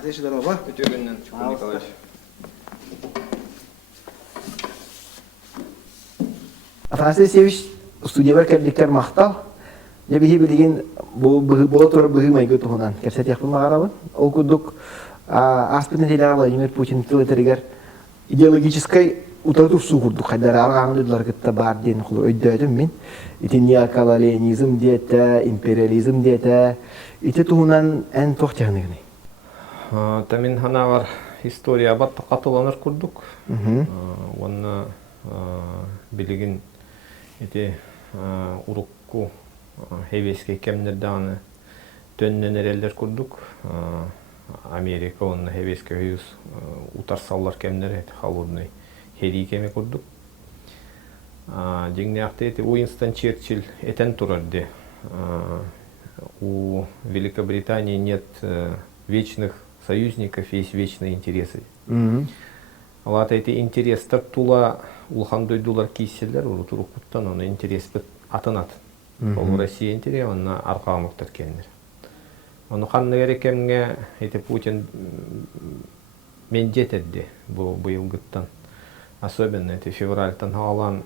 Афанасий здорово. Петербургнен, Чукун Николаевич. Афанасий Алексеевич студия келдиктер мактал. Я биһи билген бу бола тура быгы майгы туһунан. Кепсет яхпын магарабын. Ол кудук аспитен телега Владимир Путин тылытырыгар идеологической утратув сугурду хайдарар гаңдылар гытта бар ден хулу өйдөдүм мен. Ити неоколониализм диете, империализм диете. Ити туһунан эн тохтягныгны. Тамин ханавар история батта катыланыр курдук. Онна билген ити урукку хевеске кемнерданы төннен эрелдер курдук. Америка онна хевеске хүйүс утарсаллар кемнер халудный хеди кеме курдук. Деңнякты эти Уинстон Черчилль этен турарды. У Великобритании нет вечных союзников, есть вечные интересы. Алата эти интерестер тула улхандойдулар киселер, урутурукуттан оны интерес бит атынат. Ол Россия интерес, онна аркамыктар кеннер. Оны ханны керекемге эти Путин мен жетедди бу быйылгыттан. Особенно эти февральтан халан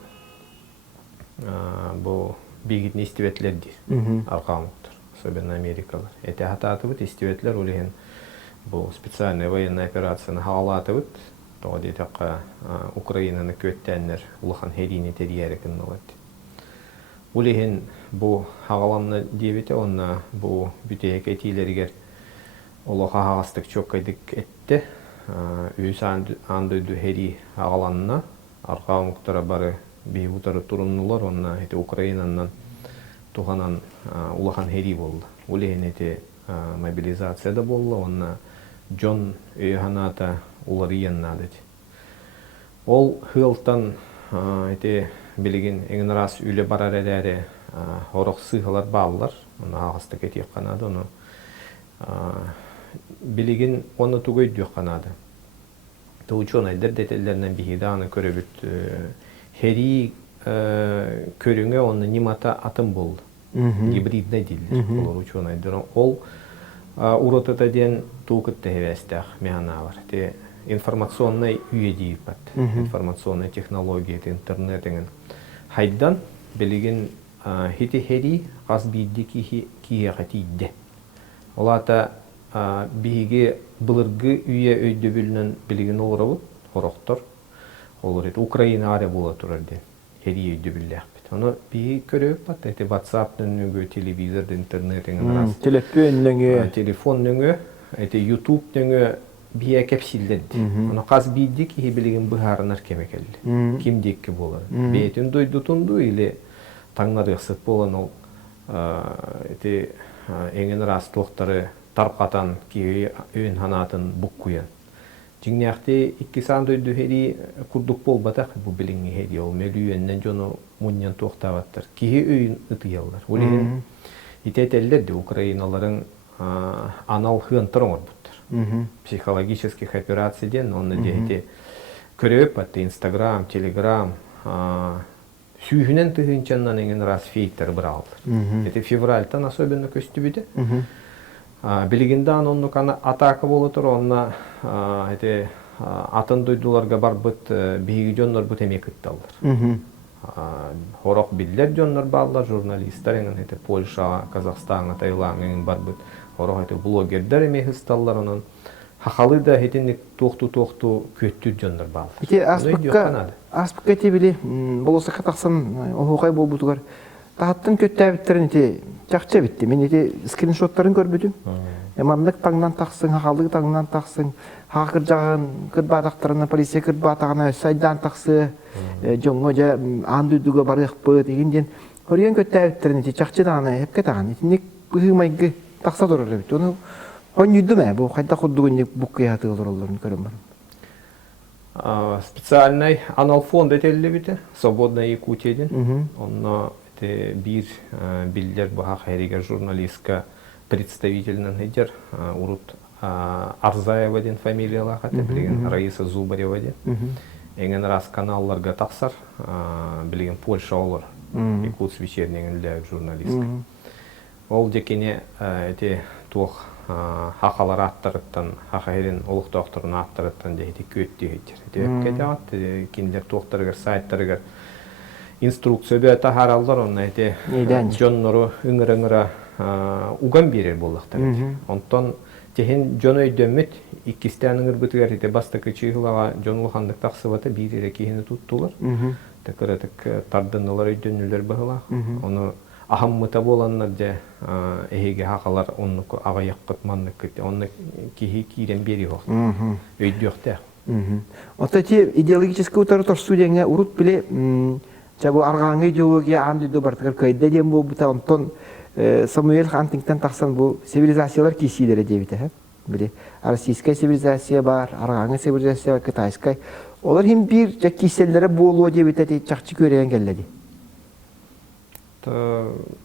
бу бигит не истебетлерди аркамыктар, особенно америкалар. Эти хататыбыт истебетлер улеген бу специальная военная операция халатыбыт. Тоди така Украинаны көттәннәр улахан херини терьерекин нолат. Улеген бу хагаланны дебете онна бу бүтек этилергер улаха хагастык чоккайдык этте. Үс андойду хери хагаланна аркамыктара бары бейбутары туруннулар онна эти Украинаннан туханан улахан хери болду. Улеген эти мобилизацияда болду онна Джон Юханата уларыян надыд. Ол хылтан эти билеген эң раз үйле барар эдәре хорох сыгалар баллар. Оны агысты кетип канады, оны билеген оны тугойду канады. Тоучон айдыр детеллеринен бихиданы көрөбүт хери көрүнгө оны нимата атым болду. Гибридный дилдер. Олар учон айдыр. Ол уротатаден тукытты хевестях механавар. Те информационный үйеди бат. Информационный технология, интернетingen. Хайдан билеген хити хери казбидди киягатидде. Олата биге былыргы үйе өйдөбүлнөн билеген олорабыт, хороктор. Олар эти Украина аре бола турарды. Хери өйдөбүлләк. Оны би көрөп бат, эти WhatsApp-нын нүгө, телевизор, интернетingen, телефон нүгө, эти YouTube нүгө бия кепсилдеди. Оны каз бидди ки билеген быгарынар кемекелди. Кимдекке болар. Бетин дойдутунду или таңнары ысыт болан ол эти эңен рас тоқтары тарқатан ки өйін ханатын буккуян. Жиңняқты икки сандойду хери курдук болбатақ бу билинги хери ол мелүйеннен жону муньян тоқтаваттар. Кихи өйін ытыялар. Олеген итетеллерди Украиналарын анал хыантырың орбуттар. Психологических операций ден, онны дейте көрөп атты Инстаграм, Телеграм, сүйхінен тыгынчаннан еңін раз фейктер бұралды. Это февральтан особенно көстүбіді. Билигиндан онны кана атака болытыр, онна атын дойдуларга бар бұт бейгі жонлар бұт емек ытталдар. Хорок биллер жонлар балдар, журналисттар еңін Польша, Казахстан, Таиланд еңін бар бұт. Хорок блогердер емек ытталдар, онын хақалы да хетенік тоқту көттүр жонлар балдар. Аспыққа тебілі, болысы қатақсан оғай бол бұтығар. Тағаттың көтті әбіттерін жақча бітті. Мен скриншоттарын көрбедім. Эмандық таңнан тақсың, хақалдық таңнан тақсың, хақыр жағын, кірбатақтарына, полиция кірбатағына сайдан тақсы, жоңға жа андүйдігі барық бұд, егінден. Көрген көтті әбіттерін жақча дағына әпке тағын. Нек бұғымайғы тақса тұрар әбіт. Оны он үйді мә, бұл қайда құддығын бұққы ятығы тұраларын көрім бар. Специальный аналфонд этеллебите, свободная Якутия. Он бир билдер бахах херигер журналистка представительный хедер урут Арзаева ден фамилия лахаты, билген Раиса Зубарева ден. Энген раз каналларга тақсар, билген Польша олар, Якутс вечернеген ләг журналистка. Ол декене тух хақалар аттарыттан, хақайрын олық доқтырын аттарыттан дейті көтті етер. Өпкеде атты, киндер тоқтарығыр, сайттарығыр инструкция бөті харалдар, оны әйте жоннору үңір-үңіра уган берер болақтар. Онтан теген жон өйдөммет, иккістен үңір бұтығар ете бастықы чүйғылаға жонлы қандық тақсыбаты бейрері кейіні тұттылар. Тәкіретік тардынылар өйдөнілер бұғыла. Оны ахаммыта боланнар же эһиге хақалар онны ағаяққыт маннык кітті. Онны кейі кейден бері оқты. Өйді оқты. Ота те идеологический утары тор студияңа урут біле жабу арғаңы идеология андыды бартығыр көйді дем бұл бұта онтон Самуэль Хантингтон тақсан бұл цивилизациялар кейсилері дебіті. Біле российская цивилизация бар, арғаңы цивилизация бар, кытайскай. Олар хем бір жак кейселері болуы дебіті чақчы көреген келді.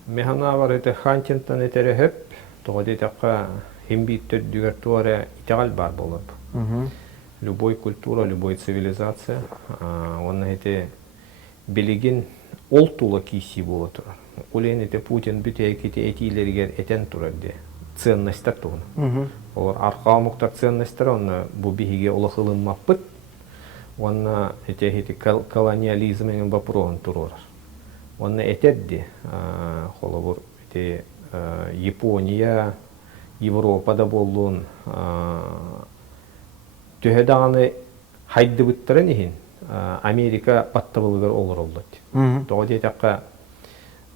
Механа бар это Хантингтон етері хөп, тоғы детаққа хем бір түрдігер туары итағал бар болып. Любой культура, любой цивилизация, оны это билигин ол тула киси боло турар. Улен это Путин бүте эките этилергер этен турар де. Ценностьтар тугун. Олар аркаамуктар ценностьтар оны бу бихиге улахылынмаппыт. Оны эте колониализмнин вопросун турар. Оны этедди холобур эте Япония, Европада болуун төһөдағаны хайды бұттарын ехін Америка баттабылығыр олар олдады. Тоғы детаққа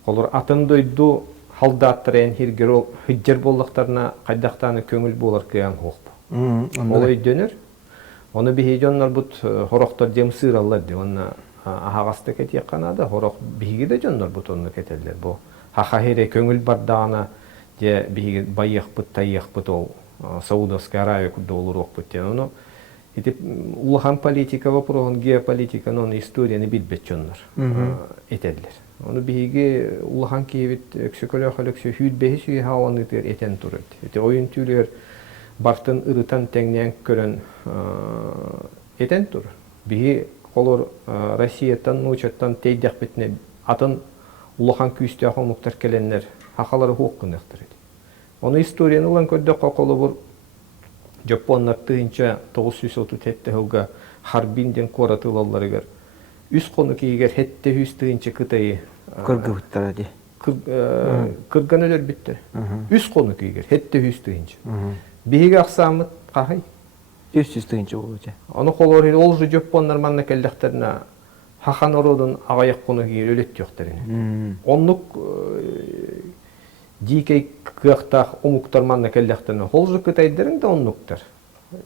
қолыр атын дойду халдаттырын хиргер ол хүджер болдықтарына қайдақтаны көңіл болар күйен қоқпы. Ол өйденір. Оны бейденлер бұт хороқтар жемсыр алады. Оны ағасты кетек қанады. Хороқ бейге де жонлар бұт оны кетелер. Бұл хақахире көңіл бардағына де бейге байық бұт, тайық бұт ол Саудовская Аравия күрді олыр оқ бұт. Оны улахан политика вопросун, геополитика, но историяны билбет жонлар этедилер. Оны биги улахан кейбит өксөкөлөкөлөксө хүйтбеһи сүйе хаваныдыр этен турат. Эте ойын түлер бартын ырытан теңнен көрөн этен тур. Биги колор Россиятан нучаттан тейдек бетне атын улахан күйстө хомуктар келеннер хакалары хуккындыктыр. Оны историяны улан көрдө колу бур Жапоннар тыынча 937 жылга Харбинден коратылаларыгар үс кону кейгер хетте үс тыынча Кытайы Кыргызстан ди. Кырган өлөр биттер. Үс кону кейгер хетте үс тыынча. Биге аксамыт кахай 500 тыынча болчу. Аны колор ол же Жапоннар манна келдектерне хахан ородун агаяк кону кейгер өлөт жоктарыны. Онлук дикей кыяқтақ омуктарманна келдектені. Холжы Кытайдарын да онлуктар.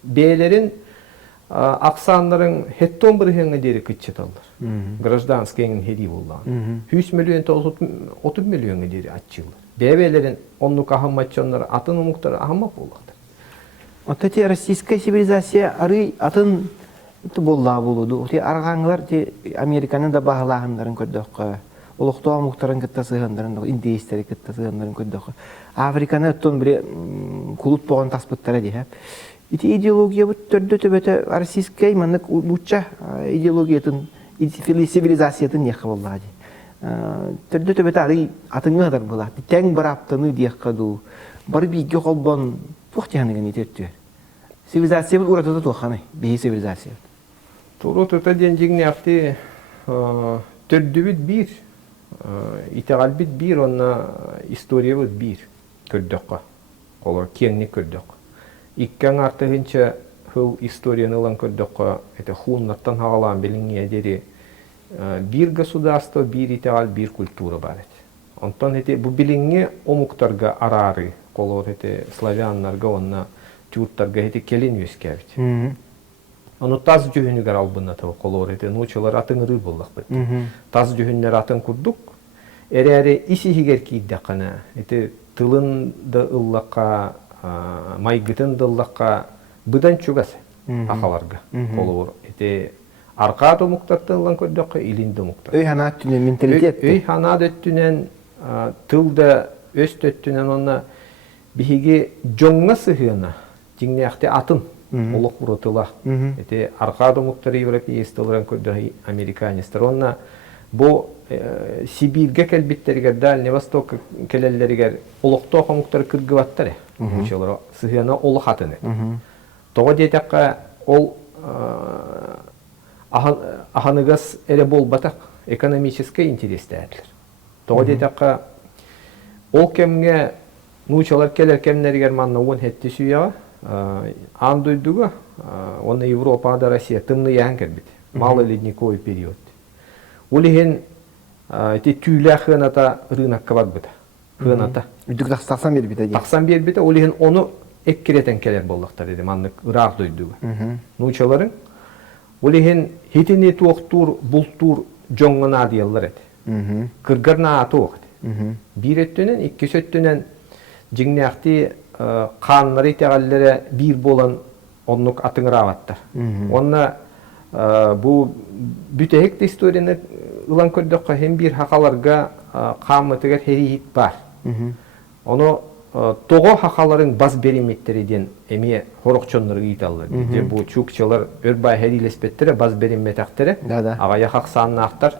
Бейлерин ақсанларын хеттон бір хеңі дері күтчет алдар. Гражданский еңін хеди болған. 100 миллион 30 миллион дері атчылдар. Бейлерин онлук ахыматчонлар атын омуктар ахымат болғандар. Отати российская цивилизация ары атын болла болуду. Оти арғаңлар Американын да бағылағындарын көрдөк. Олуқтуа мұқтарын кітті сығандарын, индейістері кітті сығандарын көдді. Африканы өттен бірі күліт болған таспыттары дейі. Ити идеология бұт түрді төбеті российскай манық ұлтша идеологиятын, цивилизациятын неқі болға дей. Түрді төбеті ары атыңы ғадар бұла. Тәң бір аптыны дейіққа ду. Бары бейге қолбан тоқтияғанығын етер. Цивилизация бұл ұратыда тоққаны, бейі цивилизация. Тұрутыта денжігіне ақты түрді бір. Итағал бит бир, онна история бит бир көрдөкка. Колор кеңни көрдөк. Иккен артыгынча хыл историяны лан көрдөкка, это хуннаттан хагалан билиңе дери бир государство, бир итағал, бир культура бар. Онтан эти бу билиңе омуктарга арары, колор эти славяннарга, онна тюрттарга эти келин өскәбит. Onu taz cühünüger albınna tabi kolor ete, nuçalar atın ırı bullak bitti. Taz cühünler atın kurduk. Eri isi higer ki iddakana. Ete tılın da ıllaka, maygıtın da ıllaka, bıdan çugası akalarga kolor. Ete arka da muktartı ıllan kördükke, ilin de muktartı. Öy hanat tünen mentalitet. Öy hanat öttünen, tılda öst öttünen ona bihigi jonga sıhığına, cingneyakte atın. Олық бұратыла. Арқады мұқтары европейстілерін көрді американистер. Онна Бу Сибирге келбиттеригер, Дальний Восток келеллеригер улуктоо хомуктар кыргыбаттар. Учалар сыгына олу хатыны. Тога детакка ол аханыгас эре болбатак экономический интерестәрлер. Тога детакка ол кемге нучалар келер кемнергер манна он хетти сүйяга андойдуга оны Европада Россия тымны ян кербит. Мало ледниковый период. Улиген эти түйлә хыната рынокка барбыта. Хыната. Үдүк таксан бербит эди. Таксан бербит, улиген оны эккиретен келер болдуктар деди. Манны ырак дойдуга. Нучаларын улиген хитини туактур, бултур жоңгына дияллар эти. Кыргарна атуак. Bir öttünен, iki söttünен жиңнәхти канлары тәгалләре бир болан оннук атыңыра аваттар. Онна бу бүтәһек историяны ылан көрдөккө hem бир хакаларга камытыгар херихит бар. Оны того хакаларын баз бериметтериден эме хорокчонлору ыйталлар. Же бу чукчалар өрбай херилеспеттере баз бериметактере. Ага яхак саннактар.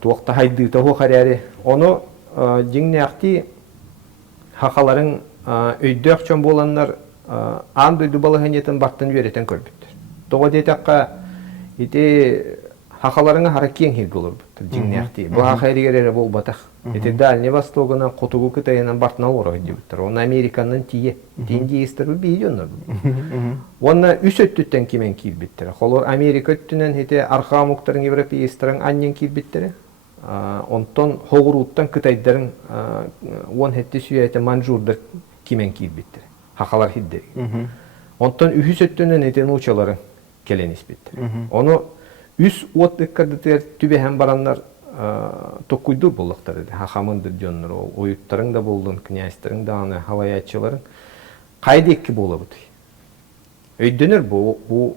Туакта хайды того харяри. Оны жиңнәхти хакаларын өйдөкчөн боланнар андойду балыгынетін баттын үйретен көрбіттір. Тоға детаққа ете хақаларыңа хараккен хергі олыр бұттыр, жиңнәқті. Бұл хақайрегері бол батақ. Ете Дальний Востогынан, Қотугу Кытайынан бартына олар өйді бұттыр. Оны Американның тие. Тенде естірі бейді оныр бұттыр. Оны үс өттіттен кемен кейл біттір. Қолыр Америка өттінен ете арқа мұқтарын Европейстірін аннен кейл біттірі. Онтон хоғыруттан Кытайдарын он хетті сүйәйті манжурдар кемен кейл біттір. Хақалар хиддері. Онтон үхіс өттінен ете нучаларын келен іспеттір. Оны үс от ыққардытыр түбе барандар тоққойдур болықтар еді. Хақамынды жонлар, ойыттарың да болдың, князьтарың да аны, хаваятчыларың. Қайды еккі болы бұды. Өйденер бұл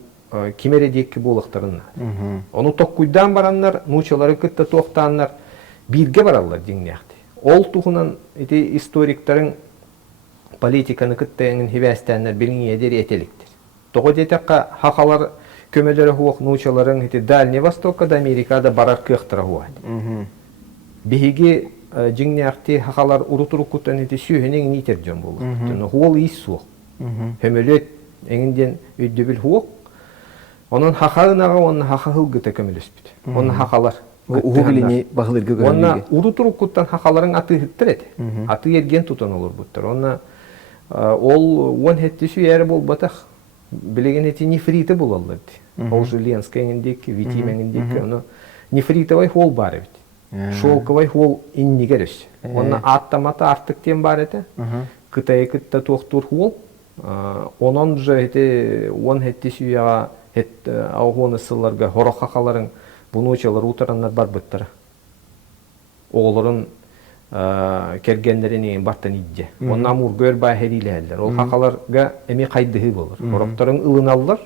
кемереде еккі болықтарына. Оны тоққойдан барандар, нучалары күтті тоқтанлар, бірге баралар жеңнеқті. Ол тұғынан историктарың политиканы күттәңін хевәстәнлер білін едер етеліктер. Тоғы детаққа хақалар көмелері хуақ нучаларын Дальний Востоккада, Америкада барар кықтыра хуады. Беге жіңнәқті хақалар ұрутыру күттен сүйенен нетер жон болды. Хуал ес суық. Хөмелет әңінден өйдөбіл хуақ. Оның хақағынаға оның хақағыл күті көмелеспіді. Оның хақалар. Онна ұрутыру күттен хақаларын аты хіттір еді. Аты ерген тұтан олар бұттыр. Онна ол он хетті сүйәрі бол батақ. Білеген еті нефриті бол алды. Ол Жиленск әңіндекі, Витим әңіндекі. Нефритовай хол бар еді. Шолковай хол иннігер өс. Онна аттамата артықтен бар еді. Қытай күтті тоқтур хол. Онын жа он хетті сүйяға ауғыны сылларға хорақ хақаларын бұнучалар ұтаранлар бар бұттары. Оғыларын кергендеріне бартан идде. Онна амур гөр бай херилі әлдер. Ол хақаларға әме қайдығы болыр. Хорақтарын ылын алылар,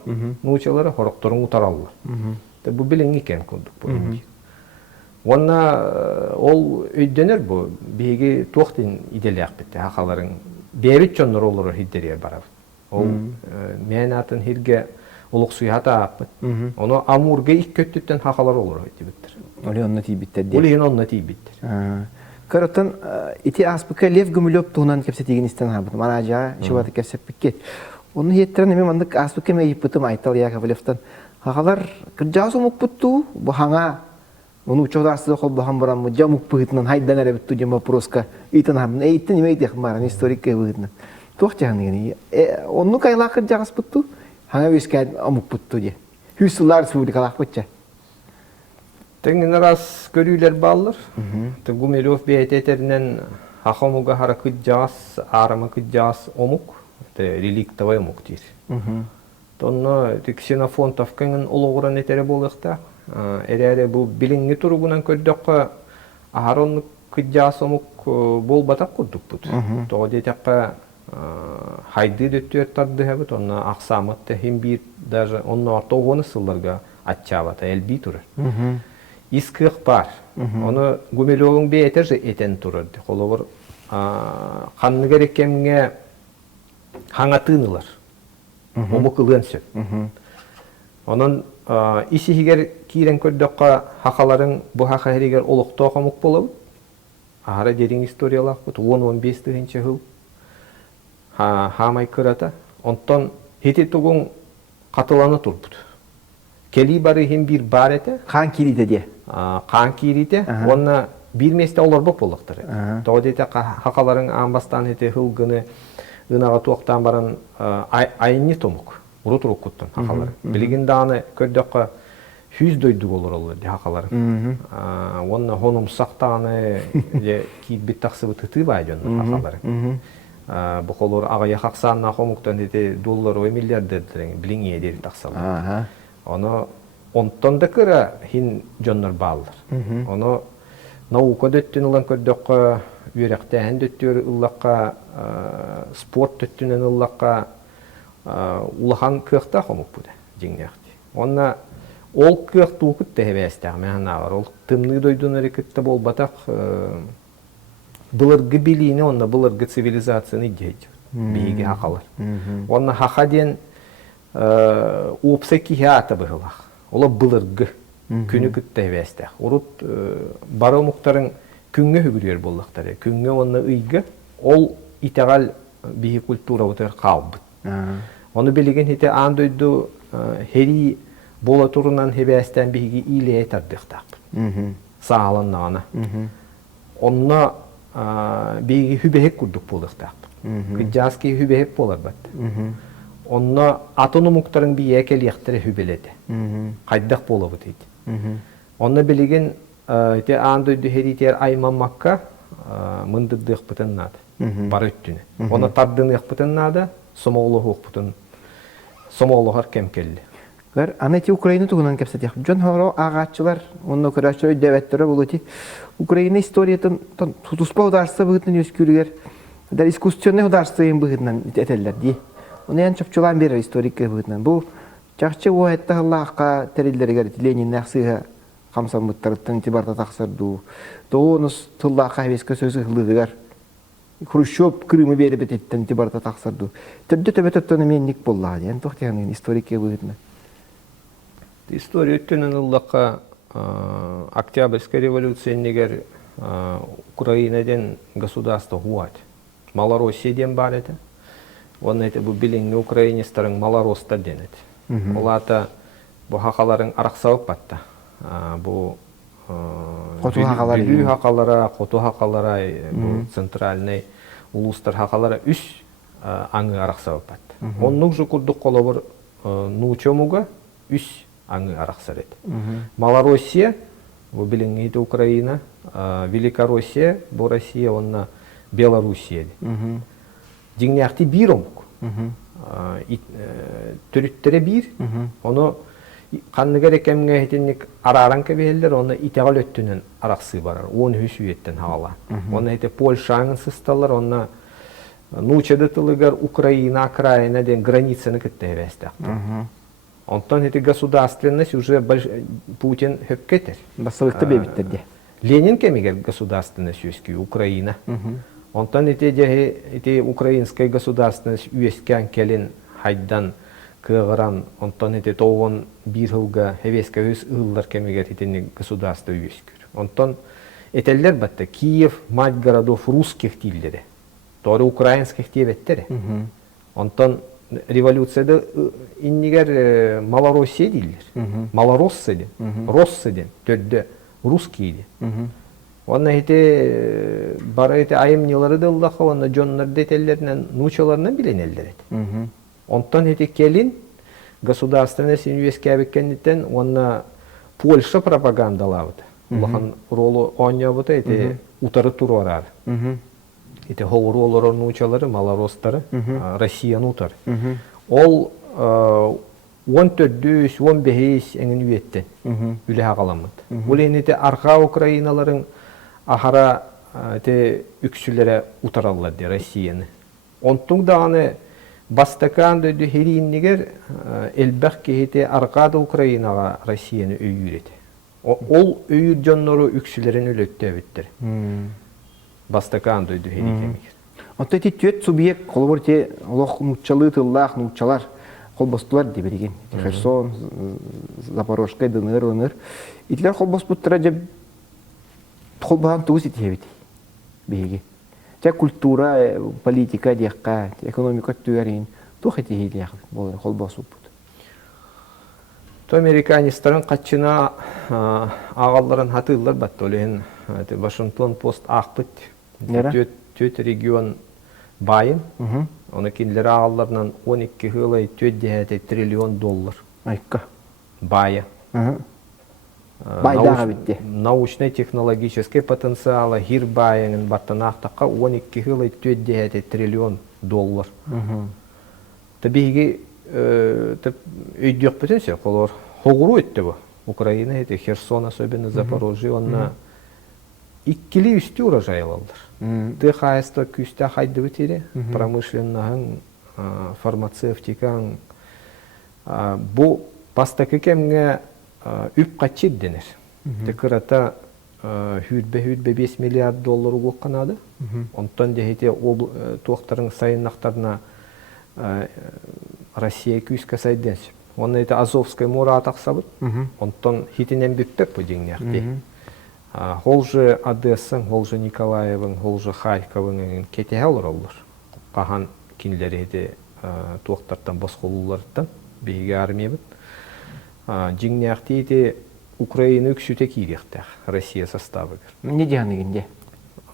нучалары хорақтарын ұтаралылар. Бұл білін екен күндік бұл. Онна ол өйденер бұл, бейге тоқтен иделі ақпетті хақаларын. Бейбіт жонлар олар хиддерер барабы. Ол мен атын хирге олық сұйхата ақпыт. Оны амурға ик көттіттен хақалар олар өйді біттір. Оле онна тейбіттер. Олеген онна тейбіттер. Каротан ити аспыка Лев Гумилев туғынан кепсе деген істен ғабыды. Мана жаға шыбаты кепсеп біккет. Оны еттірін емен мандық аспыка мәйіп бұтым айтал Яковлевтан. Хақалар кіржағы сомық бұтту, бұхаңа оны ұчоғда астыда қол бұхан бұран мұ жамық бұғытынан хайдан әрі бұтту жем вопроска. Ийтін ғабын, ийтін еме етеқін баран историкке бұғытынан. Тоқ жағын деген. Оны қайла кіржағыс бұтту, хаңа өске амық бұтту де. Хүсілар республикалақ бұтча. Тәңін рас көрүйлер баллар. Гумилев бейтерінен хақамуға хара күджас, арама күджас омук. Реликтовай омук дейір. Тонны Ксенофонтов кәңін олығыран етері болықта. Әрі бұл біліңгі тұрғынан көрдіққа аронны күджас омук бол батақ көрдік бұд. Тоғы детеққа хайды дөттер тарды әбіт. Онна ақсамытты хем бір, даже онны арта оғыны сылларға атчабата әлбей тұрыр. Искық бар. Оны Гумилевің бейтер же етен тұрырды. Қолы қанны кереккемге хаңа тынылар. Омық ылын сөп. Оның исихигер кирен көрдөкка хакаларын бу хака херигер олуктоо комук болобут. Ара дерин историялак бут 10-15 жыл. Хамай кырата. Онтон хити тугун катыланы турбут. Кели бары хем бир бар эте. Қан кирите де. Қан кирите. Онна бир месте олорбок болуктар. Тоодете хакаларын амбастан эте хылгыны ынага туактан баран айынны томук. Урутурук куттан хакалар. Билигин даны көрдөккө 100 дойдук олор олор ди хакалар. Онна хонум сактаны же кийбит таксыбы тыты байжон хакалар. Бу колор ага яксанна хомуктан эте доллар миллиардер билиңе дер таксалар. Оны онтон да кыра хин жоннор баалар. Оны наука дөттүн улан көрдөккө үйрөктен дөттөр уллакка спорт дөттүнөн уллакка улахан кыхта хомук буде жиңнякти. Онна ол кыхтуу кытта хебестак механагар ол тымны дойдун эрекетте болбатак былыргы билини онна былыргы цивилизацияны дейт. Биги хакалар. Онна хакаден опсеки хата быгылах. Ола былыргы күнү кытта хебестак. Урут бары муктарын күнгө хүгүрөр боллактар. Күнгө онна ыйгы ол итагал биги культура отер калбыт. Onu bilgin hite anduydu heri bola turundan hebesten bihi ile etardıqtaq. Sağlan nana. Onna bihi hübehek kurduk bolduqtaq. Kıjaski hübehek bolar bat. Onna atonu muktarın bir yekel yaxtire hübeledi. Qaydaq bolabıt idi. Onna bilgin hite anduydu heri ter ayman makka mındırdıq bıtın nadı. Bar öttüne. Ona tardığını bıtın nadı. Somolu hukputun somoluhar kemkelli. Gör aneti Ukrayna tuğunan kepsetiyak. Jön horo ağaççılar, onun kıraçları devetleri bulati. Ukrayna istoriyatın tutuspa udarsa bıgıtın yüskülüger. Der iskusyonne udarsayın bıgıtından eteller diye. Onu yan çöpçülan verir istorik bıgıtından. Bu çakçı o ette Allah'a terilleri geriti. Lenin naqsıға kamsan mıttarıttın itibarda taqsırdu. Doğunuz tıllağa kahveske sözü hılıdıgar. Хрущев Крымы беріп еттен тибарда тақсырды. Түрді төбе төптені менник боллады. Ян тоқтияның историкке бұғытны. История өттенін ұллаққа Октябрьская революция негер Украинаден государство хуат. Малороссияден бар еді. Оны әйті бұл біліңгі украинестарын малоростар денеді. Олата бұл хақаларын арақсауып батты. Бұл Коту хакалары, Үй хакалара, коту хакалара, центральный улустар хакалара үс аңы арақсабы бат. Оннук жу курдук колобыр нучомуга үс аңы арақсар еді. Малороссия, бұл біліңгейді Украина, Великороссия, бұл Россия, онна Белоруссия. Деңнеяқти бір омук. Түріттері бір, оны Қанныгар екемге хетенник араран кебелдер, оны итегал өттүнен арақсы барар. Он хүс үйеттен хағала. Оны хете Польшаңын сысталар, оны нучады тылыгар Украина, Окраина ден границаны кітті хевестек. Онтан хете государственность уже Путин хөпкетер. Басылықты бебіттерде. Ленин кемегер государственность өскі Украина. Онтан хете украинская государственность өскен келін хайдан кыгыран, онтон эти тоон бир хылга хевеске өз ыллар кемегер хитенник государство үйескүр. Онтон этеллер батта Киев, мать городов русских тилдери. Торы украинских тибеттери. Онтон революцияда иннигер Малороссия дилдер. Малороссы ден, Россы ден, төрді русские ден. Онна хите бара эти айымнелары да ыллаха, онна жоннарды этеллерінен, нучаларынан билен элдер эти. Онтан эти келин государственность инвесткәбеккәннеттен онна Польша пропагандалавыды. Улахан ролу онябыды, эти утары турарар. Эти хол роллары нучалары, малоростары, Россияны утар. Ол 14-15 әңін үйеттен үлі ағаламыды. Ол әнеті арқа Украиналарын ахара үксілері утаралады Россияны. Онтың дағаны Бастакан дөйді хериннігер әлбәқ кейте арқады Украинаға Россияны өйіреді. Ол өйір жоннору үксілерін өлөтті өттір. Бастакан дөйді хериннігер. Онта эти төт субъект, қолыбыр те олық нұтчалы тыллақ, нұтчалар, холбостулар диберген. Херсон, Запорожская, Доныр, Оныр. Итлер холбоспуттара же холбаан тугус итебит. Беги. Те культура, политика дияққа, экономика түйәрин. Тух итеги дияқ болар холбоспут. То американистарын қатчына ағалларын хатылар батты. Олеген Вашингтон пост ақпыт. Төт регион байын. Оны кинлері ағаларынан 12 ғылай 4 триллион доллар. Айққа. Байы. Байдағы бітті. Научно-технологический потенциалы хир байының баттан ақтаққа 12 ғылай 4 триллион доллар. Табиғи өйдіқ бүтінсе, қолар хоғыру өтті бұл. Украина, Херсон, особенно Запорожье, онна иккили үсті урожай алалар. Ты хайсто күсті қайды бітері, промышленнағын, фармацевтикаң. Бұл бастақы кемге үп қатшет денер. Текірата хүдбе 5 миллиард доллар ұлыққанады. Онтан дегете тоқтарын сайыннақтарына Россия күскі сайденсіп. Оны Азовская море атақсабыд. Онтан хитінен бүппек бұл деңнерді. Ол же Одессан, ол же Николаевың, ол же Харьковың кете алыр олар. Қаған кенлері тоқтартан басқолулардан бейге армия бұд. Жеңнерді Украина үксіте кейдектер, Россия составы. Не дегенде?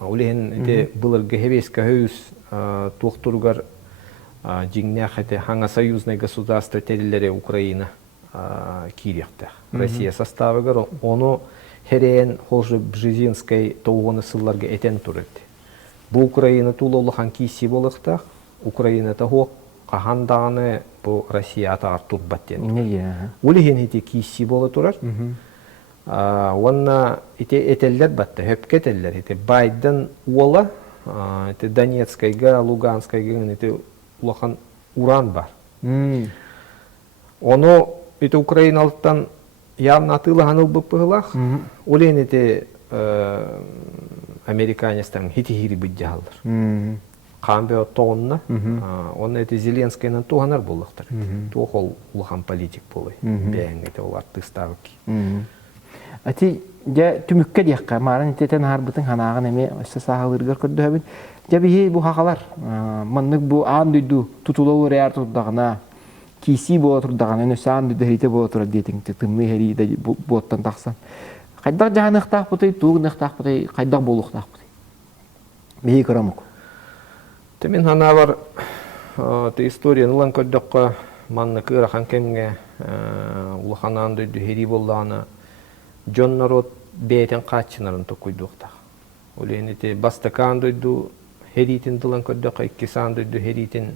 Олеген бұлырғы хевескі өз тоқтырғар жеңнерді хаңа союзный государство терілері Украина кейдектер. Россия составы. Оны Херен холжы Бжезинской тоғыны сылларға әтен тұрырды. Бұл Украина тулылыған кейсі болықтақ, Украина тағуқ қағандағыны бұл Россия атағар тұрбаттен. Олеген еті кейсі болы тұрар. Онна әтелер батты, өпкетелер. Байден олы Донецкайға, Луганскайға ұлақан уран бар. Оны Украиналықтан явно атылыған ұлбып бұғылақ, олен американистан хити-хири бұдды қалдыр. Қамбе тоғынна, оны Зеленскайнан тоғанар болықтыр. Тоқ ол ұлған политик болай. Бәң олар тұстағы ки. Әті, түмікке дейққа, марын тетен арбытын ханағын әме сағалырғыр көрді өбін. Жәбі бұл хақалар, мұнық бұл аң дөйді тұтылы ұрияр тұтдағына, Киси бола турдаган, эне саан дөйте бола турат дейтин, тымны хериде боттан тақсан. Қайдақ жағын ұқтақ бұтай, туғын ұқтақ бұтай, қайдақ болу ұқтақ бұтай. Бейі көрамық. Темен хана бар история нылан көддіққа манны кырахан кемге улаханан дөйді хери болдағына жон народ бейтен қатшынарын тұқойды ұқтақ. Олейнете бастакан дөйді херитин дылан көддіққа, иккисан дөйді херитин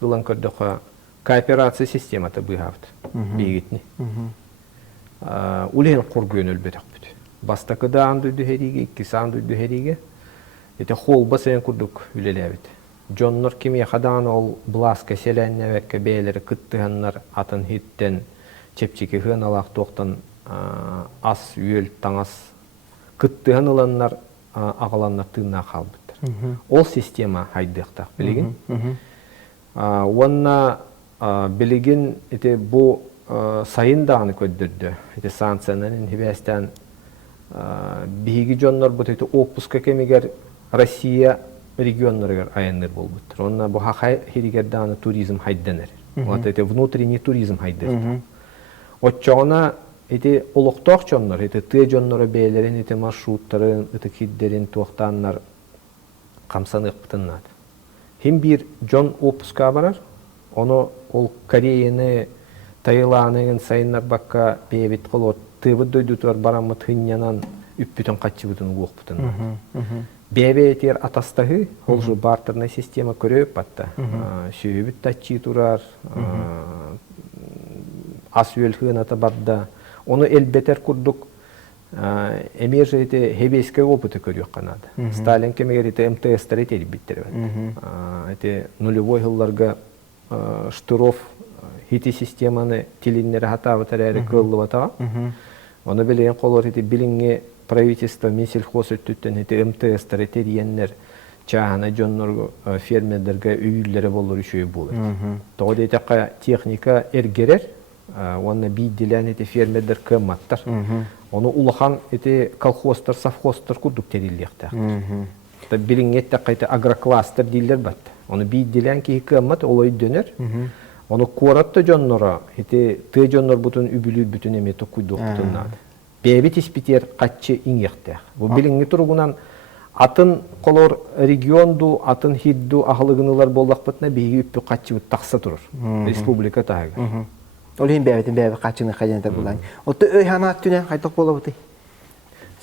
дылан көддіққа кооперация систематы бұйғавды, бейгетіне. Улеген қоргүйен өлбетік бүді. Бастақыда андүйді хериге, иккесі андүйді хериге, қолба сайын күрдік үлелі әбіді. Джоннор кеме қаданы ол бұласқа селәнне вәкке бейлері күттіғаннар атын хиттен чепчеке ғын алақ тоқтан ас үйел таңас күттіған ұланнар ағаланнар тыңна қалбыдыр. Ол система хайдықтақ білеген. Онна білеген бұл сайындағыны көддірді. Санкциянын хебестен биһиги жоннор бут отпуска кемигер Россия регионнарыгар аянныр болбуттыр. Онна бу хакай хиригерданы туризм хайдданер. Вот это внутренний туризм хайдданер. Отчона эти олукток жоннор, эти ты жоннору бейлерин, эти маршруттарын, эти киддерин туактаннар камсанык бутыннат. Хим бир жон отпуска барар, оны ол Кореяны, Таиландын сайыннар бакка бейбит колот, тыбыт дойдутуар барамыт хыннянан үппүтөн качыбытын уокпутын. Бебе этер атастагы, ол же бартерная система көрөп батта. Сүйбүт тачи турар, ас үөл хыната бадда. Оны элбетер курдук, эмер же эти хебейская опыты көрөк канады. Сталин кемегер эти МТС-тер этери биттер бат. Эти нулевой жылларга штыров хити системаны тилиннери хатабытар әрі кыллы батаға. Оны білген қолыр эти билинге правительство мен сельхоз өттүттен эти МТС-тер этери еннер чағана жоннор фермерлерге үйілері болыр үшөй болыр. Тоғы дейтаққа техника әргерер, оны бейділен еті фермерлер көмматтар. Оны улахан еті колхозтар, совхозтар күрдік терилияқтақ. Біліңетті қайты агрокластер дейлер бәтті. Оны бейділен кейі көммат, олай дөнер. Оны қуаратты жоннора, еті ты жоннор бұтын үбілі бүтін еметі күйдіқ бұтыннады. Бәбі теспетер қатчы иңектәқ. Бұл біліңе тұрғынан атын қолор регионду, атын хидду ағылығынылар болдақ бұтына бейгі үппі қатчы бұт тақса тұрыр. Республика тағы. Ол ең бәбетін бәбі қатчыны қайдентер болайын. Отты өй ханат түнен қайдақ бола бұты?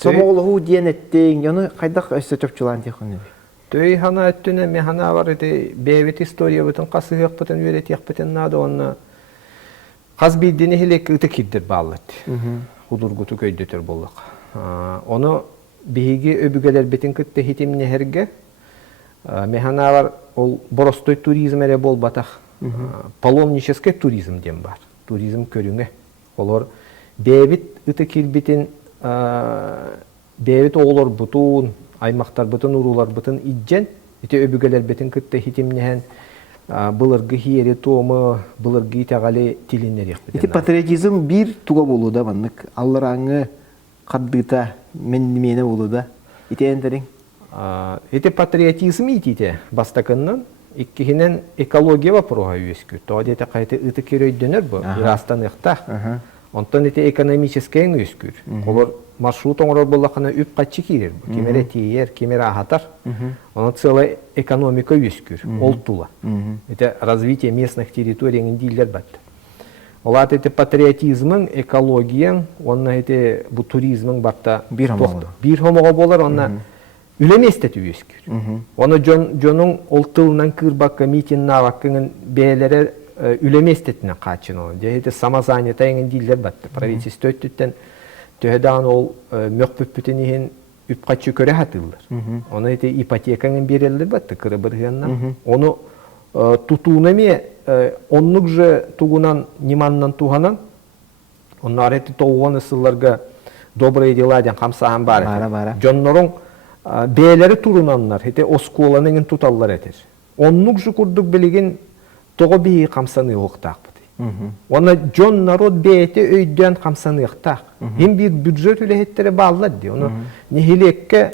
Сомоғылығы дейін әттің, оны қайдақ өсі чөпчілан дейін? Төй хана өттүнен мен хана бар еді бәбет история бұтын қасығық бұтын өретек бұтын нады оны қаз бейдені хелек үті кирдер бағылы әтті. Худургуту көйдөтер болдық. Оны бейге өбігелер бетін күтті хетіміне әрге механа бар, ол боростой туризм әрі бол батақ. Паломнический туризм дем бар. Туризм көріңе. Олар бәбет үті келбетін бәбет оғылар бұтын, аймақтар бұтын, ұрулар бұтын иджен, үті өбігелер бетін күтті хетіміне бұлырғы хиері туымы, бұлырғы итағалы тилинер ек. Ити патриотизм бір туға болу да бандық. Аллараңы қаддыта мені болу да. Ити әндерің? Ити патриотизм итите бастақыннан, иккихінен экология вапыруға өскү. Тоғады еті қайты үті керейденер бұл, ирастан иқтақ. Онтан ити экономическайын өскүр. Олар маршрут оңырар болақына үп қатчы керер. Кемері тейер, кемері ағатар. Оны целая экономика өскүр, ол тула. Это развитие местных территорий дейілер бәтті. Олар это патриотизмың, экологияң, онна это бұл туризмың барта бір хомоға болар, онна үлеместеті өскүр. Оны жонның ол тылынан кырбаққа митин наваққыңын бәлері үлеместетіне қачын олы. Это самозанятайың дейілер бәтті. Правительство өттіттен төһедән ол мөкпүппүтен иһин үп качы көрө хатыллар. Оны эти ипотекаңын берелди батты кырыбырганнан. Оны тутунами оннук же тугунан ниманнан туганан. Оннар эти тоғаны сылларга добрые дела ден камсаан бар. Жоннорун бээлери турунаннар эти осколанын туталлар этер. Оннук же курдук билеген тоғы бии камсаны уктак. Оны жон народ бейте өйден қамсанықтақ. Хем бір бюджет үлехеттері бағылады де. Оны нехилекке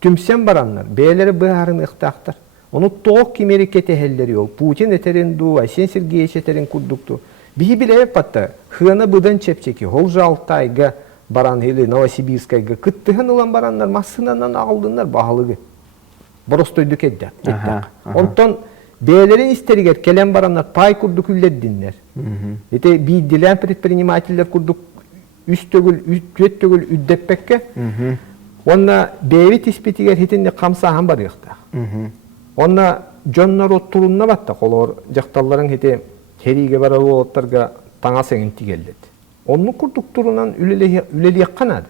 түмсен баранлар, бейлері бұғарын ұқтақтар. Оны тоқ кемері кетехелдері ол. Путин етерін ду, Айсен Сергеевич етерін күрдікту. Бейі біле патта, хыны бұдан чепчеки, ол жалтайға баран хелі Новосибирскайға күттіғын ұлан баранлар, масынанан ағылдынлар бағылығы. Боростойды кетті. Онтан бәлерін истерігер, келен баранлар пай күрдік үллердінлер. Ете бейділен предпринимательлер күрдік үст төгіл үддеппекке. Онна бәйвет іспетігер хетінде қамсаған бар еқта. Онна жоннар оттурунна батта қолор жақталларын хете хериге бара оттарға таңа сеңін тигелдеді. Онны күрдік турунан үлелі қанады.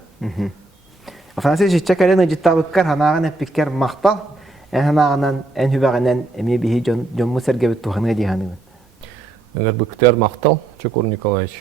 Франция житча кәрен ұжыттабыққар ханаған әппеккер мақтал. Әнағынан, әнхүбәғінен әме бейі жон мұсәрге бүт туғанға дейханығын. Әңір бүктер мақтал, Чекур Николаевич.